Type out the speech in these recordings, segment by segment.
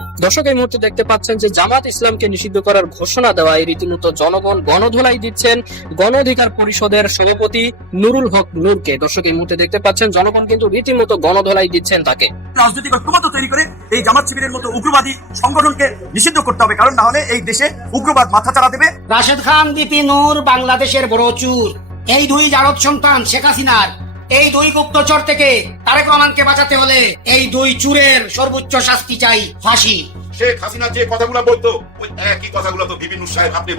দর্শক, এই মুহূর্তে দেখতে পাচ্ছেন যে জামাত ইসলামকে নিষিদ্ধ করার ঘোষণা দেওয়ায় রীতিমতো জনগণ গণধোলাই দিচ্ছেন গণ অধিকার পরিষদের সভাপতি নুরুল হক নূরকে। দর্শক, এই মুহূর্তে দেখতে পাচ্ছেন জনগণ কিন্তু রীতিমতো গণধোলাই দিচ্ছেন তাকে। রাজনৈতিক ঐক্যমত্য তৈরি করে এই জামাত শিবিরের মতো উগ্রবাদী সংগঠনকে নিষিদ্ধ করতে হবে, কারণ না হলে এই দেশে উগ্রবাদ মাথাচাড়া দেবে। রাশেদ খান, বিপি নূর বাংলাদেশের বড় চুর। এই দুই জারদ সন্তান শেখ হাসিনার, এই দুই গুপ্তচর থেকে তারেক রহমানকে বাঁচাতে হলে এই দুই চুরের সর্বোচ্চ শাস্তি চাই, ফাঁসি। শেখ হাসিনা যে কথাগুলো বলতো ওই একই কথাগুলো তো বিভিন্ন সাহেব আপনি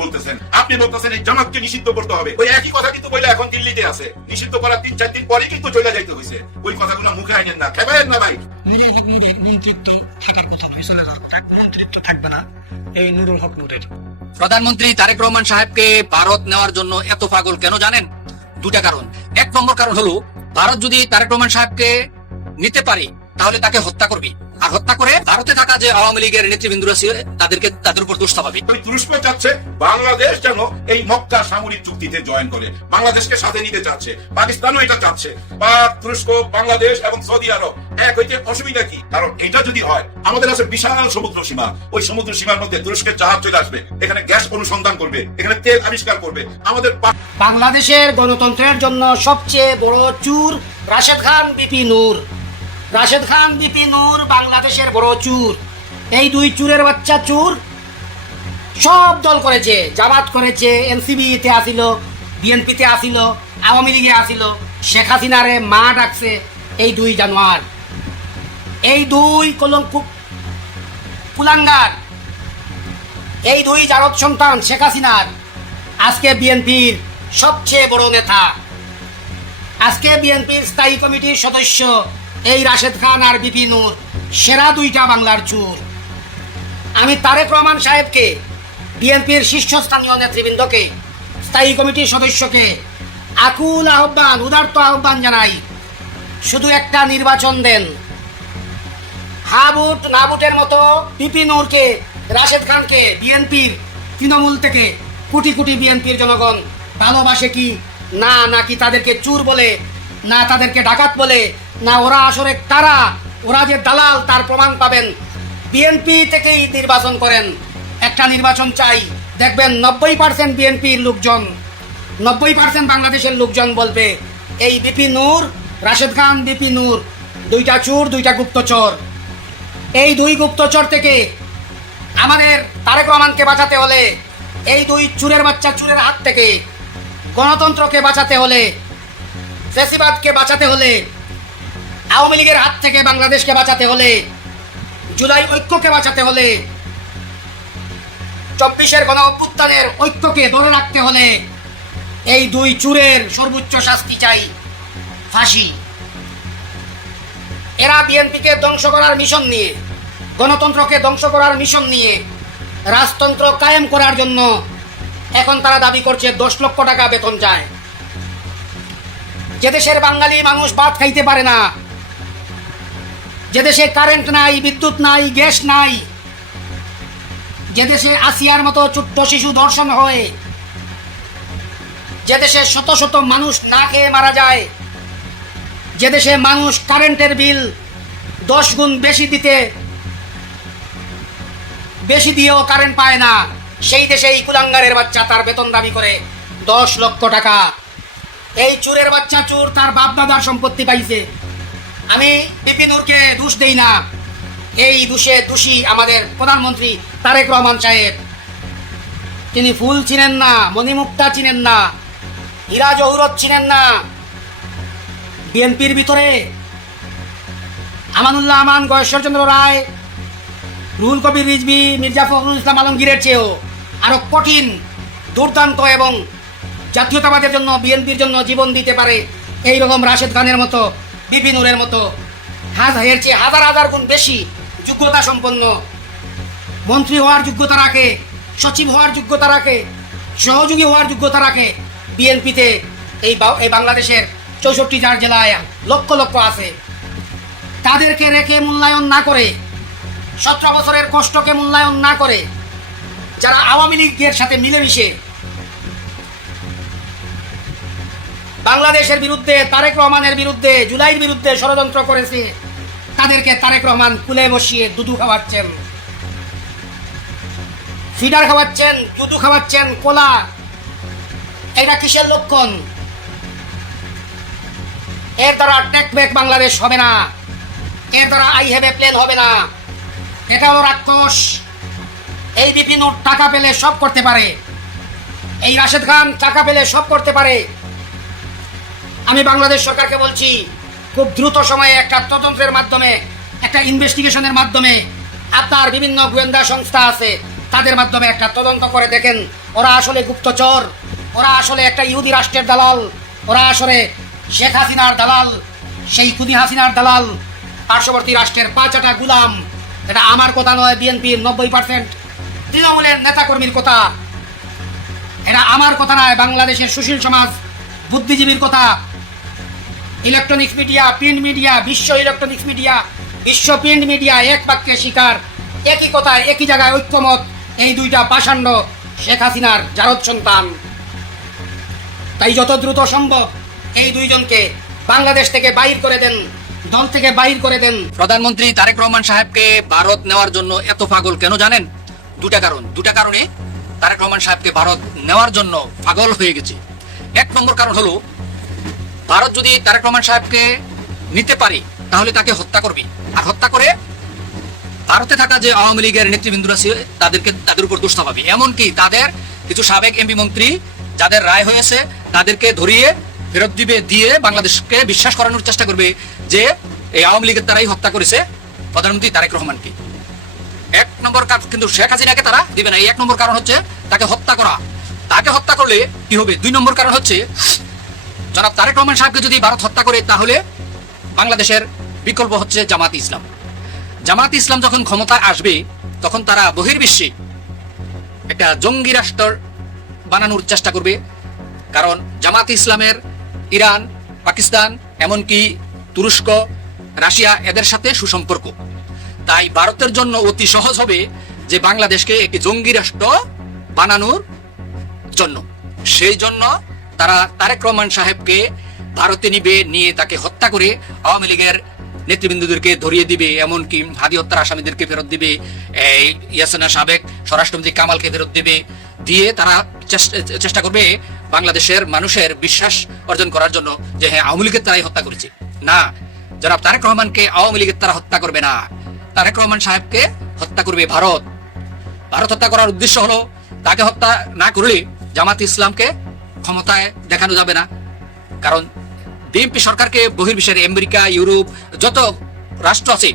বলতেছেন এই জামাতকে নিষিদ্ধ করতে হবে। ওই একই কথা কিন্তু বলে এখন দিল্লিতে আছে। নিষিদ্ধ করার 3-4 দিন পরে কিন্তু চলে যাইতে হয়েছে। ওই কথাগুলো মুখে আনেন না, খেপায়েন না ভাই। এই নুরুল হক নূরের প্রধানমন্ত্রী তারেক রহমান সাহেবকে ভারত নেওয়ার জন্য এত পাগল কেন জানেন? দুটা কারণ। এক নম্বর কারণ হলো, ভারত যদি তারেক রহমান সাহেবকে নিতে পারে তাহলে তাকে হত্যা করবে, আর হত্যা করে ভারতে থাকা যে আওয়ামী লীগের নেতৃবৃন্দরা আছে তাদের উপর দোষ চাপাবে। তুরস্ক চাচ্ছে বাংলাদেশ যেন এই মক্কা সামরিক চুক্তিতে জয়েন করে, বাংলাদেশকে সাথে নিতে চাচ্ছে। পাকিস্তানও এটা চাচ্ছে। পাক, তুরস্ক, বাংলাদেশ এবং সৌদি আরব এক হইতে অসুবিধা কি? কারণ এটা যদি হয়, আমাদের আছে বিশাল সমুদ্র সীমা। ওই সমুদ্র সীমার মধ্যে তুরস্কের জাহাজ চলে আসবে, এখানে গ্যাস অনুসন্ধান করবে, এখানে তেল আবিষ্কার করবে। আমাদের বাংলাদেশের গণতন্ত্রের জন্য সবচেয়ে বড় চুর রাশেদ খান, বিপি নূর। রাশেদ খান, বিপি নূর বাংলাদেশের বড় চুর। এই দুই চুরের বাচ্চা চুর সব দল করেছে, জামাত করেছে, এনসিবিতে আসিল, বিএনপিতে আসিল, আওয়ামী লীগে আসিল, শেখ হাসিনারে মা ডাকছে। এই দুই জানোয়ার, এই দুই কুলাঙ্গার, এই দুই জারদ সন্তান শেখ হাসিনার আজকে বিএনপির সবচেয়ে বড় নেতা। আজকে বিএনপির স্থায়ী কমিটির সদস্য এই রাশেদ খান আর বিপি নূর সেরা দুইটা বাংলার চুর। আমি তারেক রহমান সাহেবকে, বিএনপির শীর্ষস্থানীয় নেতৃবৃন্দকে, স্থায়ী কমিটির সদস্যকে আকুল আহ্বান, উদার্ত আহ্বান জানাই, শুধু একটা নির্বাচন দেন। হাবুট নাবুটের মতো বিপি নূরকে, রাশেদ খানকে বিএনপির তৃণমূল থেকে কোটি কোটি বিএনপির জনগণ ভালোবাসে কি না, নাকি তাদেরকে চুর বলে, না তাদেরকে ডাকাত বলে, না ওরা আসলে কারা, ওরা যে দালাল তার প্রমাণ পাবেন। বিএনপি থেকেই নির্বাচন করেন, একটা নির্বাচন চাই। দেখবেন 90% বিএনপির লোকজন, 90% বাংলাদেশের লোকজন বলবে এই বিপি নূর, রাশেদ খান, বিপি নূর দুইটা চোর, দুইটা গুপ্তচর। এই দুই গুপ্তচর থেকে আমাদের তারেক রহমানকে বাঁচাতে হলে, এই দুই চুরের বাচ্চা চুরের হাত থেকে গণতন্ত্রকে বাঁচাতে হলে, ফ্যাসিবাদকে বাঁচাতে হলে, আওয়ামী লীগের হাত থেকে বাংলাদেশকে বাঁচাতে হলে, জুলাই ঐক্যকে বাঁচাতে হলে, 24-এর গণ অভ্যুত্থানের ঐক্যকে ধরে রাখতে হলে এই দুই চুরের সর্বোচ্চ শাস্তি চাই, ফাঁসি। এরা বিএনপিকে ধ্বংস করার মিশন নিয়ে, গণতন্ত্রকে ধ্বংস করার মিশন নিয়ে, রাজতন্ত্র কায়েম করার জন্য এখন তারা দাবি করছে 10 লক্ষ টাকা বেতন চায়। যে দেশের বাঙালি মানুষ ভাত খাইতে পারে না, যে দেশে কারেন্ট নাই, বিদ্যুৎ নাই, গ্যাস নাই, যে দেশে আসিয়ার মতো ছোট্ট শিশু ধর্ষণ হয়, যে দেশে শত শত মানুষ না খেয়ে মারা যায়, যে দেশে মানুষ কারেন্টের বিল 10 গুণ বেশি দিয়েও কারেন্ট পায় না, সেই দেশে এই কুলাঙ্গারের বাচ্চা তার বেতন দাবি করে 10 লক্ষ টাকা। এই চুরের বাচ্চা চুর তার বাপ দাদার সম্পত্তি পাইছে। আমি বিপি নূরকে দোষ দেই না, এই দোষী আমাদের প্রধানমন্ত্রী তারেক রহমান সাহেব। তিনি ফুল চিনেন না, মণিমুক্তা চিনেন না, হীরা জহুরত চিনেন না। বিএনপির ভিতরে আমানুল্লাহ আমান, গয়েশ্বরচন্দ্র রায়, রুহুল কবির রিজভী, মির্জা ফখরুল ইসলাম আলমগীরের চেয়েও আরো কঠিন, দুর্দান্ত এবং জাতীয়তাবাদের জন্য, বিএনপির জন্য জীবন দিতে পারে এইরকম রাশেদ খানের মতো, বিপি নূরের মতো এর চেয়ে হাজার হাজার গুণ বেশি যোগ্যতা সম্পন্ন, মন্ত্রী হওয়ার যোগ্যতা রাখে, সচিব হওয়ার যোগ্যতা রাখে, সহযোগী হওয়ার যোগ্যতা রাখে বিএনপিতে। এই বাংলাদেশের 64 জেলায় লক্ষ লক্ষ আছে। তাদেরকে রেখে মূল্যায়ন না করে, 17 বছরের কষ্টকে মূল্যায়ন না করে, যারা আওয়ামী লীগের সাথে মিলেমিশে বাংলাদেশের বিরুদ্ধে, তারেক রহমানের বিরুদ্ধে, জুলাইয়ের বিরুদ্ধে ষড়যন্ত্র করেছে, তাদেরকে তারেক রহমান কুলে বসিয়ে দুধু খাওয়াচ্ছেন। ফিডার খাওয়াচ্ছেন, দুধু খাওয়াচ্ছেন, কোলা, এটা কিসের লক্ষণ? এর দ্বারা টেক ব্যাক বাংলাদেশ হবে না, এর দ্বারা আই হ্যাভ এ প্লেন হবে না। এটা হলো রাক্ষস। এই বিভিন্ন টাকা পেলে সব করতে পারে, এই রাশেদ খান টাকা পেলে সব করতে পারে। আমি বাংলাদেশ সরকারকে বলছি, খুব দ্রুত সময়ে একটা তদন্তের মাধ্যমে, একটা ইনভেস্টিগেশনের মাধ্যমে, আপনার বিভিন্ন গোয়েন্দা সংস্থা আছে তাদের মাধ্যমে একটা তদন্ত করে দেখেন ওরা আসলে গুপ্তচর, ওরা আসলে একটা ইহুদি রাষ্ট্রের দালাল, ওরা আসলে শেখ হাসিনার দালাল, সেই খুদি হাসিনার দালাল, পার্শ্ববর্তী রাষ্ট্রের পাঁচাটা গুলাম। এটা আমার কথা নয়, বিএনপির 90% তৃণমূলের নেতাকর্মীর কথা। এটা আমার কথা নয়, বাংলাদেশের সুশীল সমাজ বুদ্ধিজীবীর কথা। ইলেকট্রনিক্স মিডিয়া, প্রিন্ট মিডিয়া, বিশ্ব ইলেকট্রনিক্স মিডিয়া, বিশ্ব প্রিন্ট মিডিয়া এক বাক্যে স্বীকার, একই কথায় একই জায়গায় ঐক্যমত, এই দুইটা পাষাণ্ড শেখ হাসিনার জারদ সন্তান। তাই যত দ্রুত সম্ভব এই দুইজনকে বাংলাদেশ থেকে বাইর করে দেন, দল থেকে বাইর করে দেন। প্রধানমন্ত্রী তারেক রহমান সাহেবকে ভারত নেওয়ার জন্য এত পাগল কেন জানেন? দুটা কারণে তারেক রহমান সাহেবকে ভারত নেওয়ার জন্য পাগল হয়ে গেছে। এক নম্বর কারণ হলো, ভারত যদি তারেক রহমান সাহেবকে নিতে পারে তাহলে তাকে হত্যা করবে, আর হত্যা করে ভারতে থাকা যে আওয়ামী লীগের নেতৃবৃন্দরা আছে তাদের উপর দোষ চাপাবে। এমনকি তাদের কিছু সাবেক এমপি মন্ত্রী যাদের রায় হয়েছে তাদেরকে ধরিয়ে ফেরত দিয়ে বাংলাদেশকে বিশ্বাস করানোর চেষ্টা করবে যে এই আওয়ামী লীগের তারাই হত্যা করেছে প্রধানমন্ত্রী তারেক রহমানকে। এক নম্বর কারণ, কিন্তু শেখ হাসিনাকে তারা দিবে না। এই এক নম্বর কারণ হচ্ছে তাকে হত্যা করা। তাকে হত্যা করলে কি হবে? 2 নম্বর কারণ হচ্ছে, জনাব তারেক রহমান সাহেবকে যদি ভারত হত্যা করে তাহলে বাংলাদেশের বিকল্প হচ্ছে জামাত ইসলাম। জামাত ইসলাম যখন ক্ষমতায় আসবে তখন তারা বহির্বিশ্বে একটা জঙ্গি রাষ্ট্র বানানোর চেষ্টা করবে। কারণ জামাত ইসলামের ইরান, পাকিস্তান, এমনকি তুরস্ক, রাশিয়া এদের সাথে সুসম্পর্ক। তাই ভারতের জন্য অতি সহজ হবে যে বাংলাদেশকে একটি জঙ্গি রাষ্ট্র বানানোর জন্য। সেই জন্য তারা তারেক রহমান সাহেবকে ভারতে নিয়ে তাকে হত্যা করে আওয়ামী লীগের নেতৃবৃন্দদেরকে ধরিয়ে দিবে, এমনকি হাদি হত্যার আসামিদেরকে ফেরত দিবে, ইয়াসিনা সাবেক স্বরাষ্ট্রমন্ত্রী কামালকে ফেরত দিয়ে তারা চেষ্টা করবে বাংলাদেশের মানুষের বিশ্বাস অর্জন করার জন্য যে হ্যাঁ আওয়ামী লীগের তারাই হত্যা করেছে। না, জনাব তারেক রহমানকে আওয়ামী লীগের তারা হত্যা করবে না, তারেক রহমান সাহেবকে হত্যা করবে ভারত। ভারত হত্যা করার উদ্দেশ্য হলো, তাকে হত্যা না করলে জামাত ইসলামকে ক্ষমতায় দেখানো যাবে না। কারণ বিএনপি সরকারকে বহির্বিশ্বের আমেরিকা, ইউরোপ যত রাষ্ট্র আছে,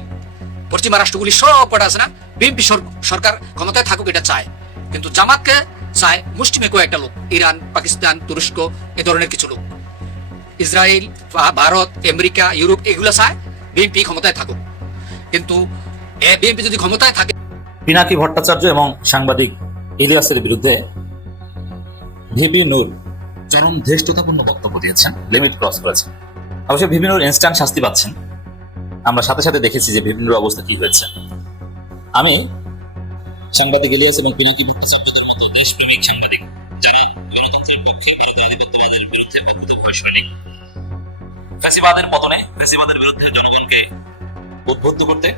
পশ্চিমা রাষ্ট্রগুলি সব কটা আছে না, বিএনপি সরকার ক্ষমতায় থাকুক এটা চায়। কিন্তু জামাতকে চায় মুষ্টিমেয় কয়েকটা লোক, ইরান, পাকিস্তান, তুরস্ক, এ ধরনের কিছু লোক, ইসরায়েল, ভারত, আমেরিকা, ইউরোপ এগুলো চায় বিএনপি ক্ষমতায় থাকুক। কিন্তু বিএনপি যদি ক্ষমতায় থাকে, পিনাকি ভট্টাচার্য এবং সাংবাদিক ইলিয়াসের বিরুদ্ধে ভিপি নূর চরম ধৃষ্টতাপূর্ণ বক্তব্য দিয়েছেন, লিমিট ক্রস করেছেন। অবশ্য ভিপি নূর ইনস্ট্যান্ট শাস্তি পাচ্ছেন। আমরা সাথে সাথে দেখেছি যে ভিপি নূরের অবস্থা কি হয়েছে। আমি সাংবাদিক ইলিয়াস এবং পিনাকি ভট্টাচার্যের মতো দেশপ্রেমিক সাংবাদিক যারা গণতন্ত্রের পক্ষে গণতন্ত্রের বিরুদ্ধে সৈনিক, ফ্যাসিবাদের পতনে ফ্যাসিবাদের বিরুদ্ধে জনগণকে উদ্বুদ্ধ করতে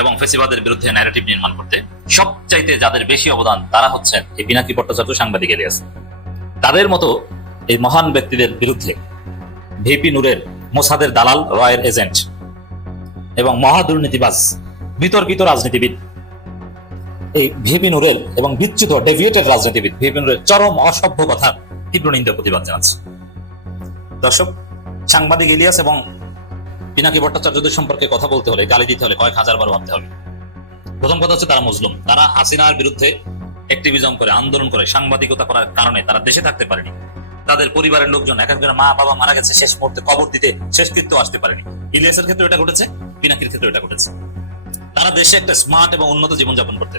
এবং ফ্যাসিবাদের বিরুদ্ধে ন্যারেটিভ নির্মাণ করতে সবচাইতে যাদের বেশি অবদান তারা হচ্ছেন এই পিনাকি ভট্টাচার্য, সাংবাদিক ইলিয়াস। তাদের মতো এই মহান ব্যক্তিদের বিরুদ্ধে ভিপি নূরের মোসাদের দালাল, রয়ের এজেন্ট এবং মহা দুর্নীতিবাজ বিতর্কিত রাজনীতিবিদ এই ভিপি নূরের এবং বিচ্যুত ডেভিয়েটেড রাজনীতিবিদ ভিপি নূরের চরম অসভ্য কথার তীব্র নিন্দা প্রতিবাদ জানাচ্ছে। দর্শক, সাংবাদিক ইলিয়াস এবং পিনাকি ভট্টাচার্যদের সম্পর্কে কথা বলতে হলে, গালি দিতে হলে কয়েক হাজার বার ভাবতে হবে। প্রথম কথা হচ্ছে তারা মুসলিম, তারা হাসিনার বিরুদ্ধে অ্যাক্টিভিজম করে, আন্দোলন করে, সাংবাদিকতা করার কারণে তারা দেশে থাকতে পারেনি। তাদের পরিবারের লোকজন এক একজন মা বাবা মারা গেছে, শেষ মুহূর্তে কবর দিতে শেষকৃত্য আসতে পারেনি। ইলিয়াসের ক্ষেত্রে এটা ঘটেছে, পিনাকির ক্ষেত্রে এটা ঘটেছে। তারা দেশে একটা স্মার্ট এবং উন্নত জীবনযাপন করতে,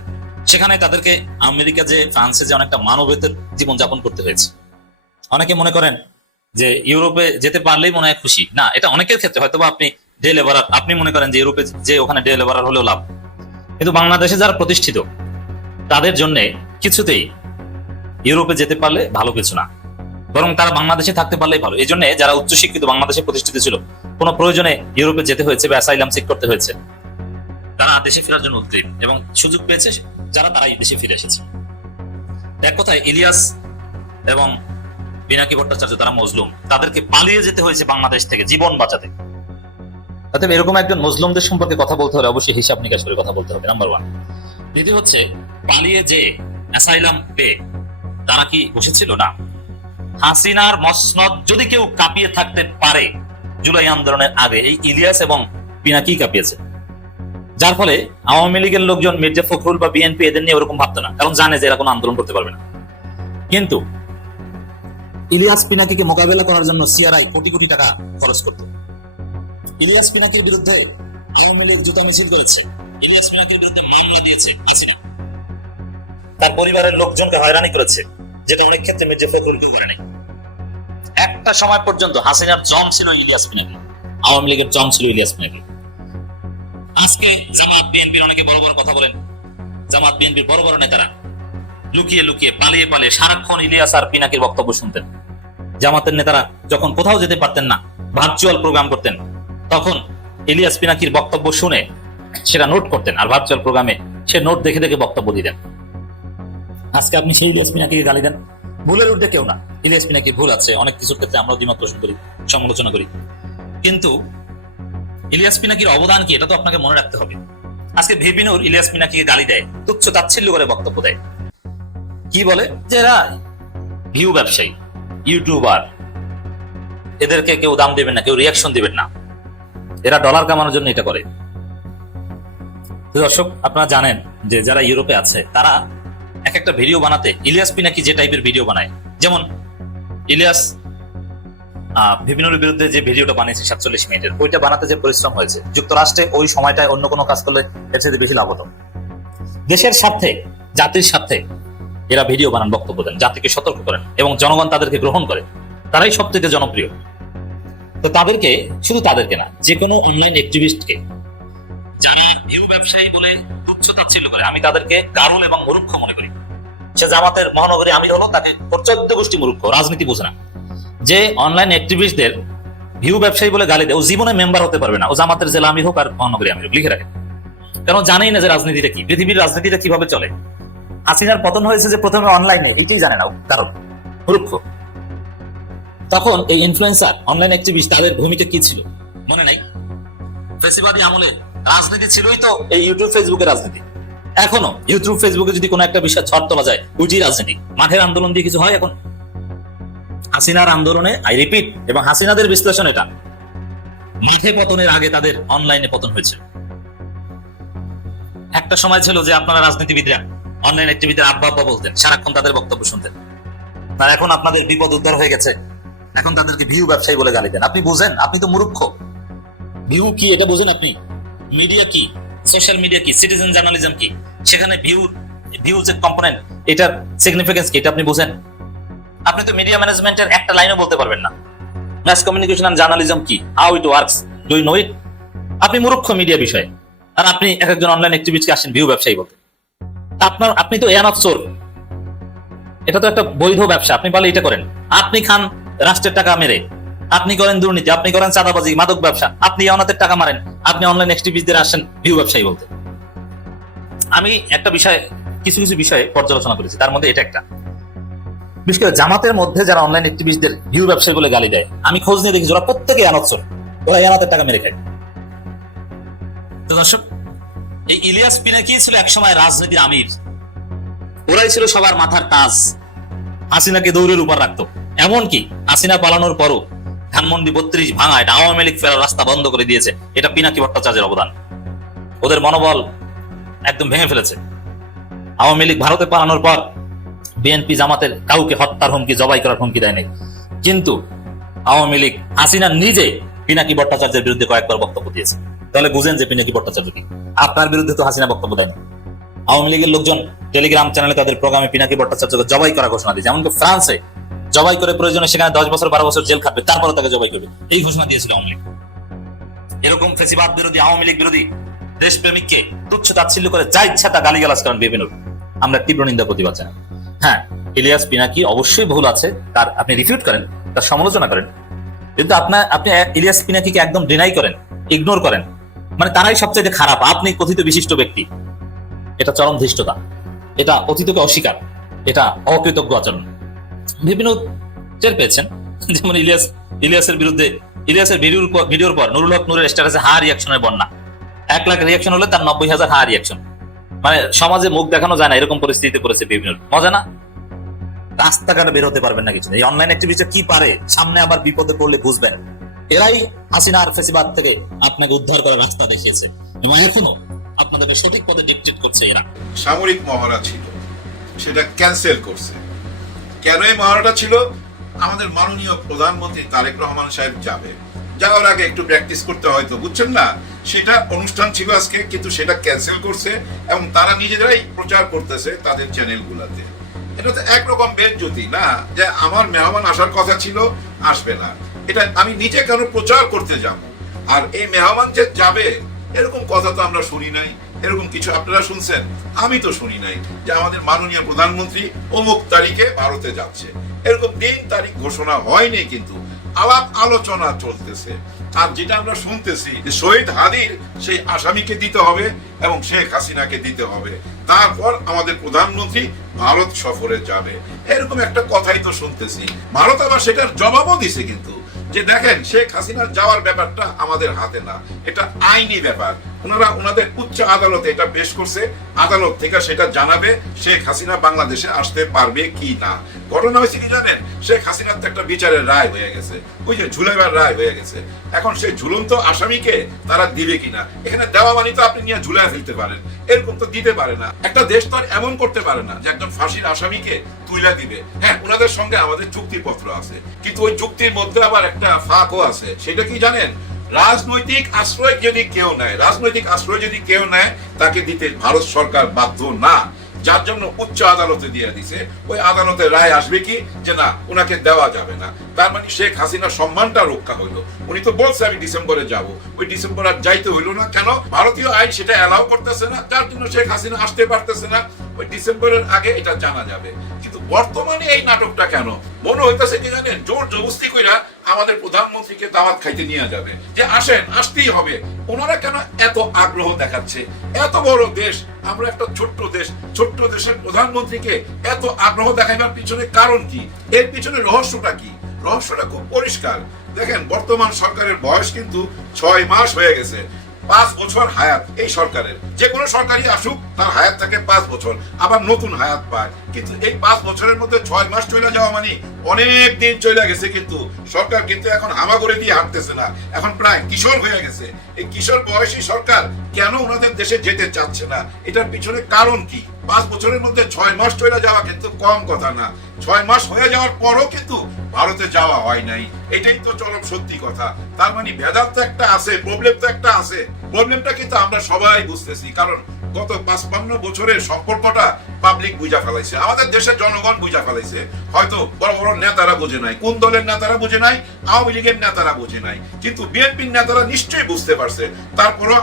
সেখানে তাদেরকে আমেরিকা যে ফ্রান্সে যে অনেকটা মানবেতর জীবনযাপন করতে হয়েছে। অনেকে মনে করেন যে ইউরোপে যেতে পারলেই মনে হয় খুশি। না, এটা অনেকের ক্ষেত্রে হয়তো বা আপনি ডে লেবারার, আপনি মনে করেন যে ইউরোপে যে ওখানে ডে লেবারার হলেও লাভ, কিন্তু বাংলাদেশে যারা প্রতিষ্ঠিত তাদের জন্য কিছুতেই ইউরোপে যেতে পারলে ভালো কিছু না, বরং তারা বাংলাদেশে থাকতে পারলেই ভালো। এই জন্য যারা উচ্চশিক্ষিত বাংলাদেশে প্রতিষ্ঠিত ছিল, কোনো প্রয়োজনে ইউরোপে যেতে হয়েছে বা অ্যাসাইলাম চেক করতে হয়েছে, তারা দেশে ফেরার জন্য উদ্গ্রীব এবং সুযোগ পেয়েছে যারা, তারাই দেশে ফিরে এসেছে। এক কথায় ইলিয়াস এবং পিনাকি ভট্টাচার্য তারা মজলুম, তাদেরকে পালিয়ে যেতে হয়েছে বাংলাদেশ থেকে জীবন বাঁচাতে। অতএব এরকম একজন মজলুমদের সম্পর্কে কথা বলতে হলে অবশ্যই হিসাব নিকাশ করে কথা বলতে হবে, নাম্বার 1। দ্বিতীয় হচ্ছে, পালিয়ে যে অ্যাসাইলাম পেয়ে তারা কি বসেছিল? না। হাসিনার মসনদ যদি কেউ কাঁপিয়ে থাকতে পারে জুলাই আন্দোলনের আগে, এই ইলিয়াস এবং পিনাকি কাঁপিয়েছে। যার ফলে আওয়ামী লীগের লোকজন মির্জা ফখরুল বা বিএনপি এদের নিয়ে ওরকম ভাবতো না, কারণ জানে যে এরা কোনো আন্দোলন করতে পারবে না। কিন্তু ইলিয়াস পিনাকিকে মোকাবেলা করার জন্য সিআরআই কোটি কোটি টাকা খরচ করত। ইলিয়াস পিনাকির বিরুদ্ধে আওয়ামী লীগ জুতা মিছিল করেছে, ইলিয়াস পিনাকির বিরুদ্ধে মামলা দিয়েছে হাসিনা, তার পরিবারের লোকজনকে হয়রানি করেছে, যেটা অনেক ক্ষেত্রে মির্জা ফখরুল কেউ করে নাই। একটা সময় পর্যন্ত হাসিনার জম ছিল ইলিয়াস পিনাকি, আওয়ামী লীগের জম ছিল ইলিয়াস পিনাকি। আজকে জামাত বিএনপির অনেকে বড় বড় কথা বলেন, জামাত বিএনপির বড় বড় নেতারা লুকিয়ে লুকিয়ে পালিয়ে পালিয়ে সারাক্ষণ ইলিয়াস আর পিনাকির বক্তব্য শুনতেন। জামাতের নেতারা যখন কোথাও যেতে পারতেন না, ভার্চুয়াল প্রোগ্রাম করতেন, তখন ইলিয়াস পিনাকির বক্তব্য শুনে সেটা নোট করতেন, আর ভার্চুয়াল প্রোগ্রামে সে নোট দেখে দেখে বক্তব্য দিতেন। আজকে আপনি সেই ইলিয়াস পিনাকিকে গালি দেন, ভুলের ঊর্ধ্বে কেউ না। ইলিয়াস পিনাকির ভুল আছে, অনেক কিছুর ক্ষেত্রে আমরাও দ্বিমত পোষণ করি, সমালোচনা করি, কিন্তু ইলিয়াস পিনাকির অবদান কি এটা তো আপনাকে মনে রাখতে হবে। আজকে ভিপি নূর ইলিয়াস পিনাকিকে গালি দেয়, তুচ্ছ তাচ্ছিল্য করে বক্তব্য দেয়, কি বলে যে এরা ভিউ ব্যবসায়ী, ইউটিউবার, এদেরকে কেউ দাম দেবেন না, কেউ রিয়াকশন দিবেন না, এরা ডলার কামানোর জন্য এটা করে। দর্শক, আপনারা জানেন যে যারা ইউরোপে আছে তারা এক একটা ভিডিও বানাতে ইলিয়াস পিনাকি যে টাইপের ভিডিও বানায়, যেমন ইলিয়াস ভিপি নূরের বিরুদ্ধে যে ভিডিওটা বানিয়েছে 47 মিনিটের, ওইটা বানাতে যে পরিশ্রম হয়েছে, যুক্তরাষ্ট্রে ওই সময়টায় অন্য কোনো কাজ করলে এর চেয়ে বেশি লাভ হতো। দেশের স্বার্থে, জাতির স্বার্থে এরা ভিডিও বানান, বক্তব্য দেন, জাতিকে সতর্ক করেন এবং জনগণ তাদেরকে গ্রহণ করে, তারাই সবথেকে জনপ্রিয়। তো তাদেরকে, শুধু তাদেরকে না, যে কোনো অনলাইন অ্যাক্টিভিস্টকে যারা ভিউ ব্যবসায়ী বলে তুচ্ছ তাচ্ছিল্য করে, আমি তাদেরকে গারুল এবং মূর্খ মনে করি। সে জামাতের মহানগরী আমির হলো, তাকে 14 গোষ্ঠী মূর্খ, রাজনীতি বোঝে না। যে অনলাইন অ্যাক্টিভিস্টদের ভিউ ব্যবসায়ী বলে গালি দেয়, ও জীবনে মেম্বার হতে পারবে না, ও জামাতের জেলা আমির হোক আর মহানগরী আমির হোক, লিখে রাখে। কারণ জানেই না যে রাজনীতিটা কি, পৃথিবীর রাজনীতিটা কিভাবে চলে। হাসিনার পতন হয়েছে যে প্রথমে অনলাইনে, এটাই জানে না, কারণ মূর্খ। তখন এই ইনফ্লুয়েন্সার, অনলাইন অ্যাক্টিভিস্ট, তাদের ভূমিকা কি ছিল মনে নাই? ফেসিবাদী আমলে রাজনীতি ছিলই তো এই ইউটিউব ফেসবুকের রাজনীতি। এখনো ইউটিউব ফেসবুকে যদি কোনো একটা বিষয় ঝড় তোলা যায়, ওইটি রাজনীতি। মাঠের আন্দোলন দিয়ে কিছু হয় এখন? হাসিনার আন্দোলনে, আই রিপিট, এবং হাসিনাদের বিশ্লেষণ এটা, মাঠে পতনের আগে তাদের অনলাইনে পতন হয়েছিল। একটা সময় ছিল যে আপনারা রাজনীতিবিদরা অনলাইন অ্যাক্টিভিটির আব্বা আব্বা বলতেন, সারাক্ষণ তাদের বক্তব্য শুনতেন। আর এখন আপনাদের বিপদ উদ্ধার হয়ে গেছে, এখন তাদেরকে ভিউ ব্যবসায়ী বলে গালি দেন। আপনি বুঝেন? আপনি তো মূর্খ। ভিউ কি এটা বুঝুন আপনি? মিডিয়া কি, সোশ্যাল মিডিয়া কি, সিটিজেন জার্নালিজম কি, সেখানে ভিউ যে কম্পোনেন্ট, এটার সিগনিফিকেন্স কি, এটা আপনি বুঝেন? আপনি তো মিডিয়া ম্যানেজমেন্টের একটা লাইনও বলতে পারবেন না। ম্যাস কমিউনিকেশন এন্ড জার্নালিজম কি, how it works, do you know it? আপনি মূর্খ মিডিয়া বিষয়ে, আর আপনি একজন অনলাইন অ্যাক্টিভিস্টকে আসেন ভিউ ব্যবসায়ী বলতে। আপনি তো এনাফ চোর, এটা তো একটা বৈধ ব্যবসা, আপনি বলে এটা করেন। আপনি খান রাষ্ট্রের টাকা মেরে, আপনি করেন দুর্নীতি, আপনি করেন চাঁদাবাজি, মাদক ব্যবসা, আপনি অনাথের টাকা মারেন, আপনি অনলাইন অ্যাক্টিভিস্টদের আসেন ভিউ ব্যবসায়ী বলতে। আমি একটা বিষয়, কিছু কিছু বিষয়ে পর্যালোচনা করেছি, তার মধ্যে এটা একটা। বিশেষ করে জামাতের মধ্যে যারা অনলাইন অ্যাক্টিভিস্টদের ভিউ ব্যবসায়ী বলে গালি দেয়, আমি খোঁজ নিয়ে দেখি ওরা প্রত্যেকে অনাথ চোর, ওরা অনাথের টাকা মেরে খায়। তো দর্শক, এই ইলিয়াস পিনাকি ছিল একসময় রাজনীতির আমির, ওরাই ছিল সবার মাথার তাজ, হাসিনাকে দৌড়ের উপর রাখতো। এমনকি হাসিনা পালানোর পরও ধানমন্ডি 32 ভাঙা, এটা আওয়ামী লীগ ফেরার রাস্তা বন্ধ করে দিয়েছে, এটা পিনাকি ভট্টাচার্যের অবদান। ওদের মনোবল একদম ভেঙে ফেলেছে। আওয়ামী লীগ ভারতে পালানোর পর বিএনপি জামাতের কাউকে হত্যার হুমকি, জবাই করার হুমকি দেয়নি, কিন্তু আওয়ামী লীগ, হাসিনা নিজে পিনাকি ভট্টাচার্যের বিরুদ্ধে কয়েকবার বক্তব্য দিয়েছে। তাহলে বুঝেন যে পিনাকি ভট্টাচার্য কি। আপনার বিরুদ্ধে তো হাসিনা বক্তব্য দেয়নি। আওয়ামী লীগের লোকজন টেলিগ্রাম চ্যানেলে তাদের প্রোগ্রামে পিনাকি ভট্টাচার্যকে জবাই করার ঘোষণা দিয়েছে। এমনকি ফ্রান্সে জবাই করে প্রয়োজনে সেখানে 10 বছর 12 বছর জেল খাটবে, তারপরে তাকে জবাই করবে, এই ঘোষণা দিয়েছিল আওয়ামী লীগ। এরকম ফেসিবাদ বিরোধী, আওয়ামী লীগ বিরোধী দেশপ্রেমিককে তুচ্ছ তাচ্ছিল্য করে যা ইচ্ছা তা গালিগালাজ করেন বিভিন্ন, আমরা তীব্র নিন্দা প্রতিবাদ জানাই। হ্যাঁ, ইলিয়াস পিনাকি অবশ্যই ভুল আছে, তার আপনি রিফিউট করেন, তার সমালোচনা করেন, কিন্তু আপনি ইলিয়াস পিনাকিকে একদম ডিনাই করেন, ইগনোর করেন, মানে তারাই সবচেয়ে খারাপ, আপনি কথিত বিশিষ্ট ব্যক্তি। এটা চরম ধৃষ্টতা, এটা অতীতকে অস্বীকার। এটা অকৃতজ্ঞ আচরণ। বিভিন্ন টের পেয়েছেন, যেমন ইলিয়াসের বিরুদ্ধে ইলিয়াসের ভিডিওর পর নুরুল হক নূরের স্ট্যাটাসে হা রিয়াকশনের বন্যা। 1 লাখ রিয়াকশন হলে তার 90,000 হা রিয়াকশন। মানে সমাজে মুখ দেখানো যায় না এরকম পরিস্থিতিতে পড়েছে বিভিন্ন। মজা না? রাস্তাঘাটে বের হতে পারবেন না কিছু। এই অনলাইন অ্যাক্টিভিস্টরা কি পারে, সামনে আবার বিপদে পড়লে বুঝবেন। এরাই হাসিনার ফেসিবাদ থেকে আপনাকে উদ্ধার করার রাস্তা দেখিয়েছে এবং এখনো আপনাদেরকে সঠিক পথে ডিকটেট করছে এরা। সামরিক মহড়া ছিল, সেটা ক্যান্সেল করছে। কেন এই মহড়াটা ছিল? আমাদের মাননীয় প্রধানমন্ত্রী তারেক রহমান সাহেব যাওয়ার আগে একটু প্র্যাকটিস করতে হয়তো, বুঝছেন না? সেটা অনুষ্ঠান ছিল আজকে, কিন্তু সেটা ক্যান্সেল করছে এবং তারা নিজেরাই প্রচার করতেছে তাদের চ্যানেলগুলোতে। এটা তো একরকম বেজ্জতি না, যে আমার মেহমান আসার কথা ছিল আসবে না, এটা আমি নিজে কেন প্রচার করতে যাব? আর এই মেহমান যে যাবে এরকম কথা তো আমরা শুনি নাই। এরকম কিছু আপনারা শুনছেন? আমি তো শুনি নাই যে আমাদের মাননীয় প্রধানমন্ত্রী অমুক তারিখে ভারতে যাচ্ছে, এরকম দিন তারিখ ঘোষণা হয়নি, কিন্তু আলাপ আলোচনা চলতেছে। আর যেটা আমরা শুনতেছি যে শহীদ হাদির সেই আসামিকে দিতে হবে এবং শেখ হাসিনাকে দিতে হবে, তারপর আমাদের প্রধানমন্ত্রী ভারত সফরে যাবে, এরকম একটা কথাই তো শুনতেছি। ভারত আবার সেটার জবাবও দিছে, কিন্তু যে দেখেন শেখ হাসিনার যাওয়ার ব্যাপারটা আমাদের হাতে না, এটা আইনি ব্যাপার। ওনারা ওনাদের উচ্চ আদালতে এটা পেশ করছে, আদালত থেকে সেটা জানাবে শেখ হাসিনা বাংলাদেশে আসতে পারবে কি না। ঘটনা হয়েছে কি জানেন? শেখ হাসিনার তো একটা বিচারের রায় হয়ে গেছে, ওই যে ঝুলাইবার রায় হয়ে গেছে। এখন সেই ঝুলন্ত আসামিকে তারা দিবে কিনা, এখানে দেওয়া মানে তো আপনি নিয়ে ঝুলাই ফেলতে পারেন, এরকম তো দিতে পারে না। একটা দেশ তো আর এমন করতে পারে না যে একজন ফাঁসির আসামিকে তুইলা দিবে। হ্যাঁ, ওনাদের সঙ্গে আমাদের চুক্তিপত্র আছে, কিন্তু ওই চুক্তির মধ্যে আবার একটা ফাঁকও আছে। সেটা কি জানেন? রাজনৈতিক আশ্রয় যদি কেউ নেয় তাকে দিতে ভারত সরকার বাধ্য না, যার জন্য উচ্চ আদালতে দিয়ে দিছে। ওই আদালতের রায় আসবে কি যে না, ওনাকে দেওয়া যাবে না। তার মানে শেখ হাসিনার সম্মানটা রক্ষা হইলো। উনি তো বলছে আমি ডিসেম্বরে যাব, ওই ডিসেম্বর আর যাইতে হইলো না। কেন? ভারতীয় আইন সেটা অ্যালাউ করতেছে না, যার জন্য শেখ হাসিনা আসতে পারতেছে না। ওই ডিসেম্বরের আগে এটা জানা যাবে। কিন্তু বর্তমানে এই নাটকটা কেন? মনে হইতেছে কি জানেন? জোর জবরদস্তি কইরা আমাদের প্রধানমন্ত্রীকে দাওয়াত খাইতে নিয়ে যাবে, যে আসেন, আসতেই হবে। ওনারা কেন এত আগ্রহ দেখাচ্ছে? এত বড় দেশ, আমরা একটা ছোট্ট দেশ, ছোট্ট দেশের প্রধানমন্ত্রীকে এত আগ্রহ দেখাইবার পিছনে কারণ কি? এর পিছনে রহস্যটা কি? রহস্যটা খুব পরিষ্কার। দেখেন, বর্তমান সরকারের বয়স কিন্তু 6 মাস হয়ে গেছে। 5 বছর হায়াত এই সরকারের। যে কোনো সরকারই আসুক তার হায়াত থাকে 5 বছর, আবার নতুন হায়াত পায়। কিন্তু এই 5 বছরের মধ্যে 6 মাস চলে যাওয়া মানে অনেক দিন চলে গেছে। কিন্তু সরকার কিন্তু এখন হামাগুড়ি দিয়ে হাঁটতেছে না, এখন প্রায় কিশোর হয়ে গেছে। এই কিশোর বয়সী সরকার কেন ওনাদের দেশে যেতে চাচ্ছে না? এটার পিছনে কারণ কি? 5 বছরের মধ্যে 6 মাস চলে যাওয়া কিন্তু কম কথা না। 6 মাস হয়ে যাওয়ার পরও কিন্তু ভারতে যাওয়া হয় নাই, এটাই তো চরম সত্যি কথা। তার মানে ভেদাল তো একটা আছে, প্রবলেম তো একটা আছে। প্রবলেমটা কিন্তু আমরা সবাই বুঝতেছি, কারণ গত 55 বছরের সম্পর্কটা পাবলিক বুঝা ফেলাইছে, আমাদের দেশের জনগণ বুঝা ফেলাইছে। হয়তো বড় বড় নেতারা বুঝে নাই, কোন দলের নেতারা বুঝে নাই, আওয়ামী লীগের নেতারা বুঝে নাই, কিন্তু বিএনপির নেতারা নিশ্চয়ই বুঝতে পারছে। তারপরও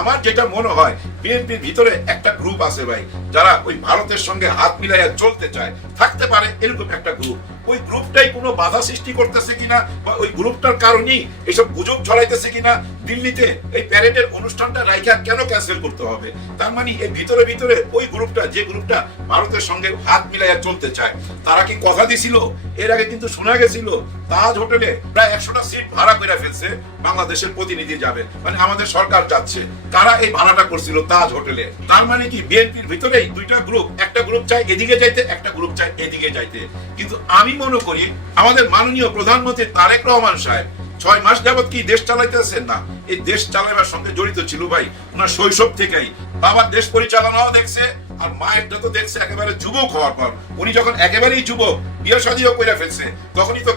আমার যেটা মনে হয় বিএনপির ভিতরে একটা গ্রুপ আছে ভাই, যারা ওই ভারতের সঙ্গে হাত মিলাইয়া চলতে চায়, থাকতে পারে এরকম একটা গ্রুপ। ওই গ্রুপটাই কোনো বাধা সৃষ্টি করতেছে কিনা, বা ওই গ্রুপটার কারণেই এসব গুজব ছড়াইতেছে কিনা, দিল্লিতে এই প্যারেডের অনুষ্ঠানটা রাইখা কেন ক্যান্সেল করতে হবে? তার মানে এই ভিতরে ওই গ্রুপটা, যে গ্রুপটা ভারতের সঙ্গে হাত মিলাইয়া চলতে চায়, তারা কি কথা দিছিল? এর আগে কিন্তু শোনা গেছিল তাজ হোটেলে প্রায় 100টা সিট ভাড়া করে ফেলছে, বাংলাদেশের প্রতিনিধি যাবে, মানে আমাদের সরকার যাচ্ছে। কারা এই ভাড়াটা করছিল তাজ হোটেলে? তার মানে কি বিএনপির ভিতরেই দুইটা গ্রুপ, একটা গ্রুপ চায় এদিকে যাইতে, একটা গ্রুপ চায় এদিকে যাইতে। কিন্তু আমি মনে করি আমাদের মাননীয় প্রধানমন্ত্রী তারেক রহমান সাহেব 6 মাস যাবত কি দেশ চালাইতেছেন না? এই দেশ চালাবার সঙ্গে জড়িত ছিল ভাই ওনার শৈশব থেকেই। বাবার দেশ পরিচালনাও দেখছে, আর মায়েরটা তো দেখছে একেবারে যুবক হওয়ার পর। উনি যখন একেবারেই যুবক, বিয়ে শাদীও করে ফেলছে, তখনই তো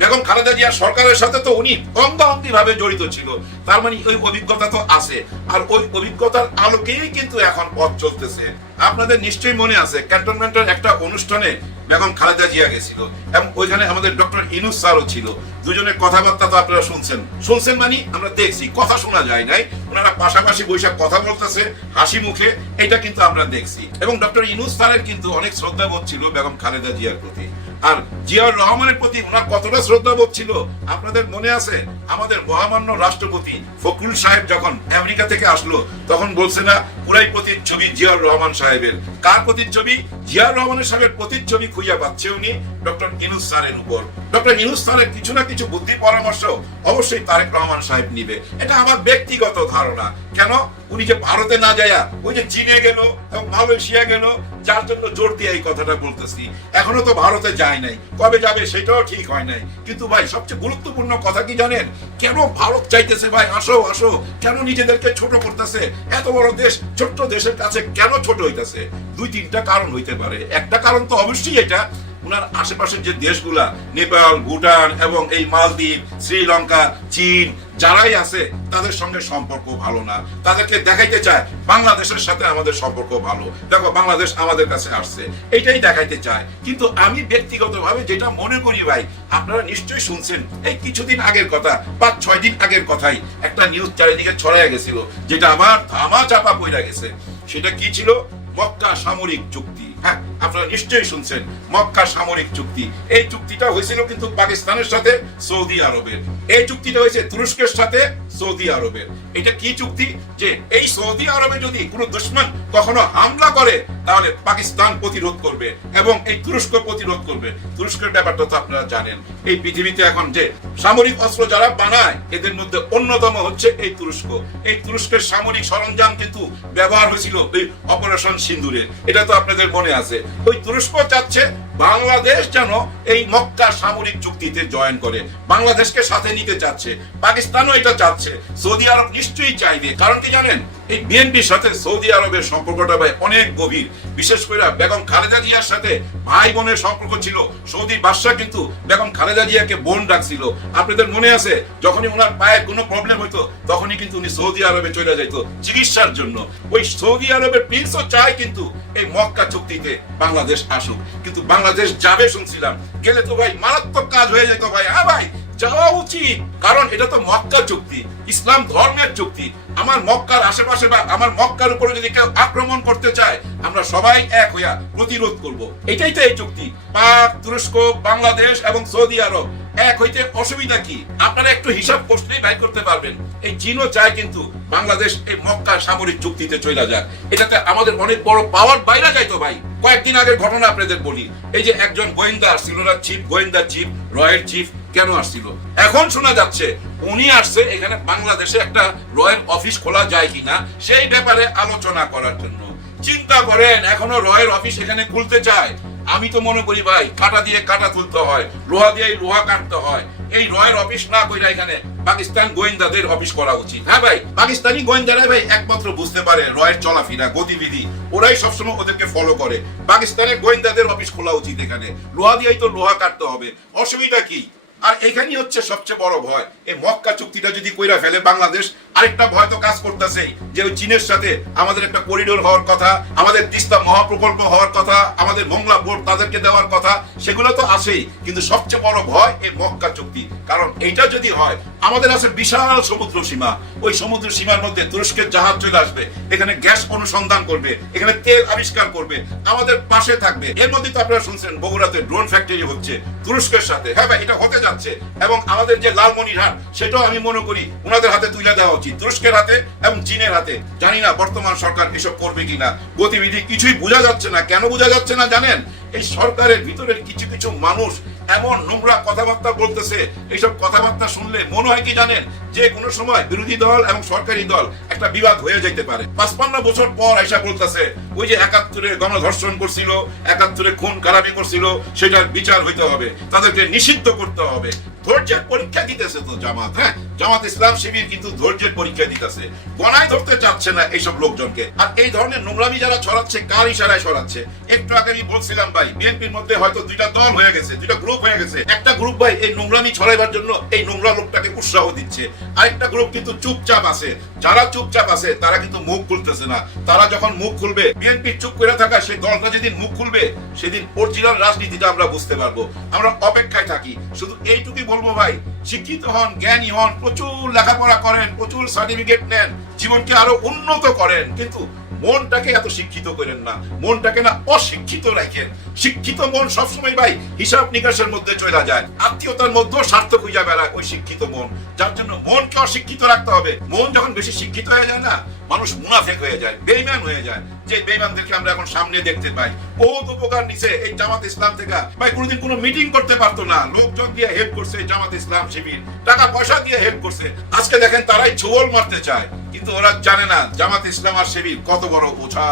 বেগম খালেদা জিয়া সরকারের সাথে তো উনি অঙ্গাঅঙ্গি ভাবে জড়িত ছিল। তার মানে ওই অভিজ্ঞতা তো আছে, আর ওই অভিজ্ঞতার আলোকেই কিন্তু এখন পথ চলতেছে। আপনাদের নিশ্চয়ই মনে আছে ক্যান্টনমেন্টের একটা অনুষ্ঠানে বেগম খালেদা জিয়া গেছিল এবং ওইখানে আমাদের ডক্টর ইনুস স্যারও ছিল। দুজনের কথাবার্তা তো আপনারা শুনছেন মানে আমরা দেখছি, কথা শোনা যায় নাই, ওনারা পাশাপাশি বৈশাখ কথা বলতেছে হাসি মুখে, এটা কিন্তু আমরা দেখছি। এবং ডক্টর ইনুস স্যারের কিন্তু অনেক শ্রদ্ধাবোধ ছিল বেগম খালেদা জিয়ার প্রতি। আর জিয়াউর রহমানের প্রতি ওনার কতটা শ্রদ্ধাবোধ ছিল আপনাদের মনে আছে? আমাদের মহামান্য রাষ্ট্রপতি ফখরুল সাহেব যখন আমেরিকা থেকে আসলো তখন বলছে না পুরাই প্রতিচ্ছবি জিয়াউর রহমান সাহেবের। কার প্রতিচ্ছবি? জিয়াউর রহমানের সাহেবের প্রতিচ্ছবি খুঁজে পাচ্ছে উনি ডক্টর ইউনূস স্যারের উপর। ডক্টর ইউনূস স্যারের কিছু না কিছু বুদ্ধি পরামর্শ অবশ্যই তারেক রহমান সাহেব নিবে, এটা আমার ব্যক্তিগত ধারণা। কেন? উনি যে ভারতে না যায়া ওই যে চীনে গেল এবং মালয়েশিয়া গেল, যার জন্য জোর দিয়ে এই কথাটা বলতেছি। এখনো তো ভারতে যায় নাই, কবে যাবে সেটাও ঠিক হয় নাই। কিন্তু ভাই সবচেয়ে গুরুত্বপূর্ণ কথা কি জানেন? কেন ভারত চাইতেছে ভাই আসো আসো, কেন নিজেদেরকে ছোট করতেছে? এত বড় দেশ ছোট্ট দেশের কাছে কেন ছোট হইতেছে? দুই তিনটা কারণ হইতে পারে। একটা কারণ তো অবশ্যই এটা, উনার আশেপাশের যে দেশগুলা নেপাল, ভুটান এবং এই মালদ্বীপ, শ্রীলঙ্কা, চীন যারাই আছে তাদের সঙ্গে সম্পর্ক ভালো না। তাদেরকে দেখাইতে চায় বাংলাদেশের সাথে আমাদের সম্পর্ক ভালো, দেখো বাংলাদেশ আমাদের কাছে আসছে, এইটাই দেখাইতে চায়। কিন্তু আমি ব্যক্তিগতভাবে যেটা মনে করি ভাই, আপনারা নিশ্চয়ই শুনছেন এই কিছুদিন আগের কথা, 5-6 দিন আগের কথাই একটা নিউজ চারিদিকে ছড়াইয়া গেছিল, যেটা আবার ধামা চাপা পড়ে গেছে। সেটা কি ছিল? মক্কা সামরিক চুক্তি। হ্যাঁ, আপনারা নিশ্চয়ই শুনছেন মক্কা সামরিক চুক্তি। এই চুক্তিটা হয়েছিল কিন্তু পাকিস্তানের সাথে সৌদি আরবের। এই চুক্তিটা হয়েছে তুরস্কের সাথে সৌদি আরবের। এটা কি চুক্তি? যে এই সৌদি আরবে যদি কোনো দুশমন কখনো হামলা করে তাহলে পাকিস্তান প্রতিরোধ করবে এবং এই তুরস্ক প্রতিরোধ করবে। তুরস্কের ব্যাপারটা তো আপনারা জানেন, এই পৃথিবীতে এখন যে সামরিক অস্ত্র যারা বানায় এদের মধ্যে অন্যতম হচ্ছে এই তুরস্ক। এই তুরস্কের সামরিক সরঞ্জাম কিন্তু ব্যবহার হয়েছিল ওই অপারেশন সিন্দুরে, এটা তো আপনাদের মনে আছে। ওই তুরস্ক চাচ্ছে বাংলাদেশ যেন এই মক্কা সামরিক চুক্তিতে জয়েন করে, বাংলাদেশকে সাথে নিতে চাচ্ছে। পাকিস্তানও এটা চাচ্ছে, সৌদি আরব নিশ্চয়ই চাইবে। কারণ কি জানেন? এই বিএনপির সাথে সৌদি আরবের সম্পর্কটা ভাই অনেক গভীর। বিশেষ করে বেগম খালেদা জিয়ার সাথে ভাই বোনের সম্পর্ক ছিল। সৌদি বাদশা কিন্তু বেগম খালেদা জিয়াকে বোন ডাকছিল। আপনাদের মনে আছে? যখনই ওনার পায়ের কোনো প্রবলেম হইতো তখনই কিন্তু উনি সৌদি আরবে চলে যেত চিকিৎসার জন্য। ওই সৌদি আরবের প্রিন্সও চায় কিন্তু এই মক্কা চুক্তিতে বাংলাদেশ আসুক, কিন্তু বাংলাদেশ যাবে শুনছিলাম, গেলে তো ভাই মারাত্মক কাজ হয়ে যেত ভাই। হ্যাঁ ভাই, যাওয়া উচিত, কারণ এটা তো মক্কা চুক্তি, ইসলাম ধর্মের চুক্তি। আমার মক্কার আশেপাশে বা আমার মক্কার উপরে যদি কেউ আক্রমণ করতে চায় আমরা সবাই এক হইয়া প্রতিরোধ করব। এটাই তো এই চুক্তি। পাক, তুরস্ক, বাংলাদেশ এবং সৌদি আরব এক হইতে অসুবিধা কি? আপনারা একটু হিসাব করলেই ভাই করতে পারবেন। এই চীনও চায় কিন্তু বাংলাদেশ এই মক্কা সামরিক চুক্তিতে চলে যাক, এটাতে আমাদের অনেক বড় পাওয়ার বাইরে যাইতো ভাই। কয়েকদিন আগের ঘটনা আপনাদের বলি, এই যে একজন গোয়েন্দা আসছিল না, চিফ গোয়েন্দা, চিফ রয়ের চিফ, কেন আসছিল? এখন শোনা যাচ্ছে উনি আসছে এখানে বাংলাদেশে একটা রয়ের অফিস খোলা যায় কিনা সেই ব্যাপারে আলোচনা করার জন্য। চিন্তা করেন, এখনো রয়ের অফিস এখানে খুলতে চায়। আমি তো মনে করি ভাই কাটা দিয়ে কাটা তুলতে হয়, লোহা দিয়ে লোহা কাটতে হয়। এই রয়ের অফিস না কইরা এখানে পাকিস্তান গোয়েন্দাদের অফিস করা উচিত। হ্যাঁ ভাই, পাকিস্তানি গোয়েন্দারাই ভাই একমাত্র বুঝতে পারে রয়ের চলাফেরা, গতিবিধি, ওরাই সবসময় ওদেরকে ফলো করে। পাকিস্তানের গোয়েন্দাদের অফিস খোলা উচিত এখানে, লোহা দিয়েই তো লোহা কাটতে হবে, অসুবিধা কি? আর এখানেই হচ্ছে সবচেয়ে বড় ভয়, এই মক্কা চুক্তিটা যদি কইরা ফেলে বাংলাদেশ, আরেকটা ভয় তো কাজ করতেছেই, যে ওই চীনের সাথে আমাদের একটা করিডোর হওয়ার কথা, আমাদের তিস্তা মহাপ্রকল্প হওয়ার কথা, আমাদের মোংলা পোর্ট তাদেরকে দেওয়ার কথা, সেগুলো তো আছেই। কিন্তু সবচেয়ে বড় ভয় এই মক্কা চুক্তি, কারণ এইটা যদি হয় আমাদের আছে বিশাল সমুদ্র সীমা। ওই সমুদ্র সীমার মধ্যে তুরস্কের জাহাজ চলে আসবে, এখানে গ্যাস অনুসন্ধান করবে, এখানে তেল আবিষ্কার করবে, আমাদের পাশে থাকবে। এর মধ্যে তো আপনারা শুনছেন বগুড়াতে ড্রোন ফ্যাক্টরি হচ্ছে তুরস্কের সাথে। হ্যাঁ ভাই, এটা হতে যাচ্ছে। এবং আমাদের যে লালমনিরহাট, সেটাও আমি মনে করি ওনাদের হাতে তুলে দেওয়া উচিত, তুরস্কের হাতে এবং চীনের হাতে। জানি না বর্তমান সরকার এসব করবে কিনা, গতিবিধি কিছুই বোঝা যাচ্ছে না। কেন বোঝা যাচ্ছে না জানেন? এই সরকারের ভিতরের কিছু কিছু মানুষ এমন নোংরা কথাবার্তা বলতেছে, এইসব কথাবার্তা শুনলে মনে হয় কি জানেন, যে কোনো সময় বিরোধী দল এবং সরকারি দল একটা বিবাদ হয়ে যেতে পারে। 55 বছর পর আইসা বলতেছে ওই যে 71-এ গণধর্ষণ করছিল, 71-এ খুন খারাপি করছিল, সেটার বিচার হইতে হবে, তাদেরকে নিষিদ্ধ করতে হবে। ধৈর্যের পরীক্ষা দিতেছে তো জামাত। হ্যাঁ, জামাত ইসলাম শিবির কিন্তু ধৈর্যের পরীক্ষা দিতেছে, গণায় ধরতে চাচ্ছে না এইসব লোকজনকে। আর এই ধরনের নোংরামি যারা ছড়াচ্ছে, কার ইশারায় ছড়াচ্ছে? একটু আগে আমি বলছিলাম ভাই, বিএনপির মধ্যে হয়তো দুইটা দল হয়ে গেছে, দুইটা গ্রুপ হয়ে গেছে। একটা গ্রুপ ভাই এই নোংরামি ছড়াইবার জন্য এই নোংরা লোকটাকে উৎসাহ দিচ্ছে, আরেকটা গ্রুপ কিন্তু চুপচাপ আছে। যারা চুপচাপ আছে তারা কিন্তু মুখ খুলতেছে না। তারা যখন মুখ খুলবে, বিএনপি চুপ করে থাকা সেই দলটা যেদিন মুখ খুলবে, সেদিন অরিজিনাল রাজনীতিটা আমরা বুঝতে পারবো। আমরা অপেক্ষায় থাকি। শুধু এইটুকুই বলবো ভাই, শিক্ষিত হন, জ্ঞানী হন, প্রচুর লেখাপড়া করেন, প্রচুর সার্টিফিকেট নেন, জীবনকে আরো উন্নত করেন, কিন্তু মনটাকে এত শিক্ষিত করেন না, মনটাকে না অশিক্ষিত রাখেন। শিক্ষিত মন সবসময় ভাই হিসাব নিকাশের মধ্যে চলে যায়, আত্মীয়তার মধ্যেও স্বার্থ খুঁজে বেড়ায় ওই শিক্ষিত মন। যার জন্য মনকে অশিক্ষিত রাখতে হবে। মন যখন বেশি শিক্ষিত হয়ে যায় না, মানুষ মুনাফেক হয়ে যায়, বেঈমান হয়ে যায়। যে বেঈমানদেরকে আমরা এখন সামনে দেখতে পাই, বহুত উপকার নিছে এই জামাত ইসলাম থেকে। ভাই কোনোদিন কোনো মিটিং করতে পারতো না, লোকজন দিয়ে হেল্প করছে এই জামাত ইসলাম শিবির, টাকা পয়সা দিয়ে হেল্প করছে। আজকে দেখেন তারাই ছোবল মারতে চায়, কিন্তু ওরা জানে না জামাত ইসলাম আর শিবির কত বড় ওঝা।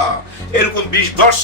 এরকম 20-10